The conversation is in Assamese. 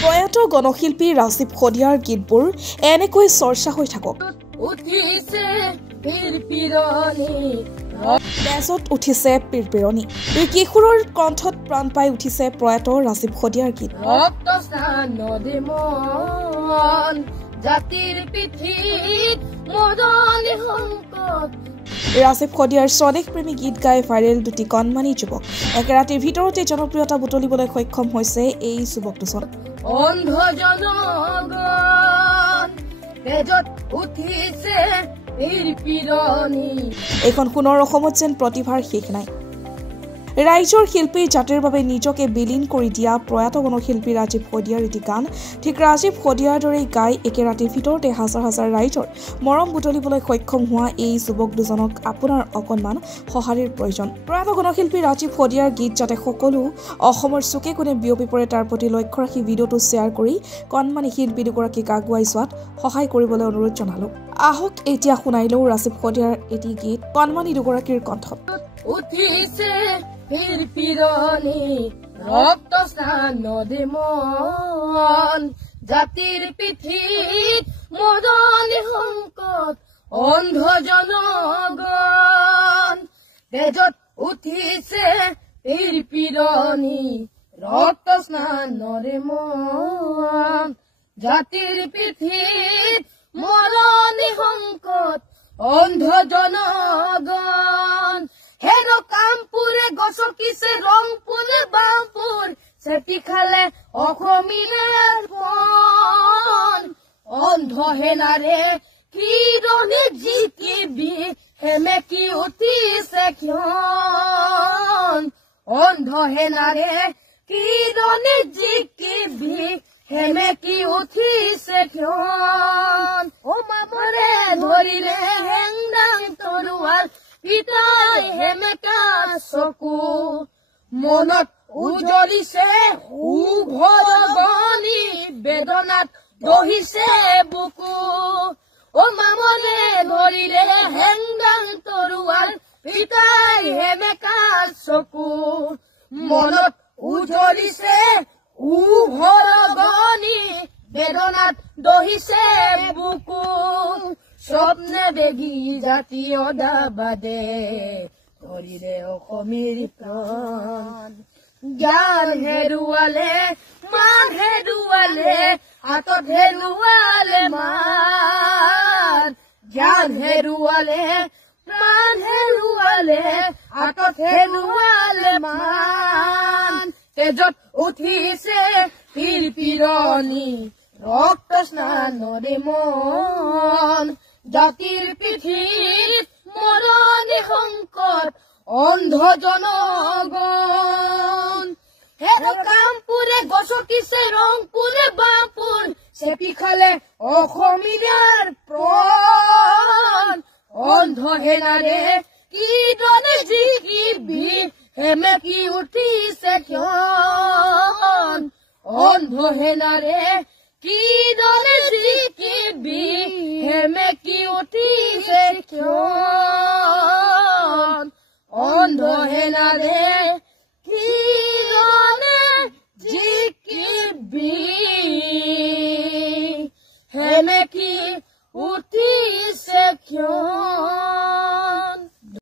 প্ৰয়াত গণশিল্পী ৰাজীৱ খদিয়াৰ গীতবোৰ এনেকৈ চৰ্চা হৈ থাকক তেজত উঠিছে পিৰপিৰণি দুই কিশোৰৰ কণ্ঠত প্ৰাণ পাই উঠিছে প্ৰয়াত ৰাজীৱ খদিয়াৰ গীত ৰাজীৱ খদিয়াৰ স্বদেশপ্ৰেমী গীত গাই ভাইৰেল দুটি কণমানি যুৱক একেৰাতিৰ ভিতৰতে জনপ্ৰিয়তা বুটলিবলৈ সক্ষম হৈছে এই যুৱক দুজন এইখন সোণৰ অসমত যেন প্ৰতিভাৰ শেষ নাই ৰাইজৰ শিল্পী জাতিৰ বাবে নিজকে বিলীন কৰি দিয়া প্ৰয়াত গণশিল্পী ৰাজীৱ খদিয়াৰ এটি গান ঠিক ৰাজীৱ খদিয়াৰ দৰে গাই একেৰাতিৰ ভিতৰতে হাজাৰ হাজাৰ ৰাইজৰ মৰম বুটলিবলৈ সক্ষম হোৱা এই যুৱক দুজনক আপোনাৰ অকণমান সঁহাৰিৰ প্ৰয়োজন প্ৰয়াত গণশিল্পী ৰাজীৱ খদিয়াৰ গীত যাতে সকলো অসমৰ চুকে কোণে বিয়পি পৰে তাৰ প্ৰতি লক্ষ্য ৰাখি ভিডিঅ'টো শ্বেয়াৰ কৰি কণমানি শিল্পী দুগৰাকীক আগুৱাই যোৱাত সহায় কৰিবলৈ অনুৰোধ জনালো আহক এতিয়া শুনাইলও ৰাজীৱ খদিয়াৰ এটি গীত কণমানি দুগৰাকীৰ কণ্ঠত উঠিছে পিৰপিৰণি ৰক্ত স্নানদে মন জাতিৰ পিঠিত মদনী সংকট অন্ধ জনগণ তেজত উঠিছে পিৰপিৰণি ৰক্ত স্নানদে মন জাতিৰ পিঠিত মদনী সংকট অন্ধ জনগণ হেনো কামপুরে গছকিছে রংপুরে বামপুর সেটি খালে অসমীয়ার মন অন্ধ হেনারে কিরণে জিকিবি হেমে কি উঠিছে ক্ষণ অন্ধ হেনারে কিরণে জিকিবি হেমে কি উঠিছে ক্ষণ ও মামরে ধরিলে হেংদাং তরুয়ার পিতাই হেমেকা চকু মনত উজলিছে উভৰগনি বেদনাত দহিছে বুকু ও মামনে ধৰিলে হেংদাং তৰুৱাল পিতাই হেমেকা চকু মনত উজলিছে উভৰগনি বেদনাত দহিছে বুকু স্বপ্নে বেগী জাতীয় দাবাদে ধৰিলে অসমীৰ প্ৰাণ জ্ঞান হেৰুৱালে মান হেৰুৱালে হাতত হেৰুৱালে মান জ্ঞান হেৰুৱালে মান হেৰুৱালে হাতত হেৰুৱালে মান তেজত উঠিছে পিৰপিৰণি ৰক্ত স্নানদে মন জাতিৰ পিঠিত মৰণি সংকট অন্ধ জনগণ হেনো কামপুৰে গছকিছে ৰংপুৰে বামপুৰ চেপি খালে অসমীয়াৰ প্ৰাণ অন্ধ হেনাৰে কিদনে জিকিবি হেমে কি উঠিছে ক্ষণ অন্ধ হেনাৰে কিদনে জিকিবি হেমে কি উঠিছে ক্ষণ অন্ধ হেনাৰে কিদনে জিকিবি হেমে কি উঠিছে ক্ষণ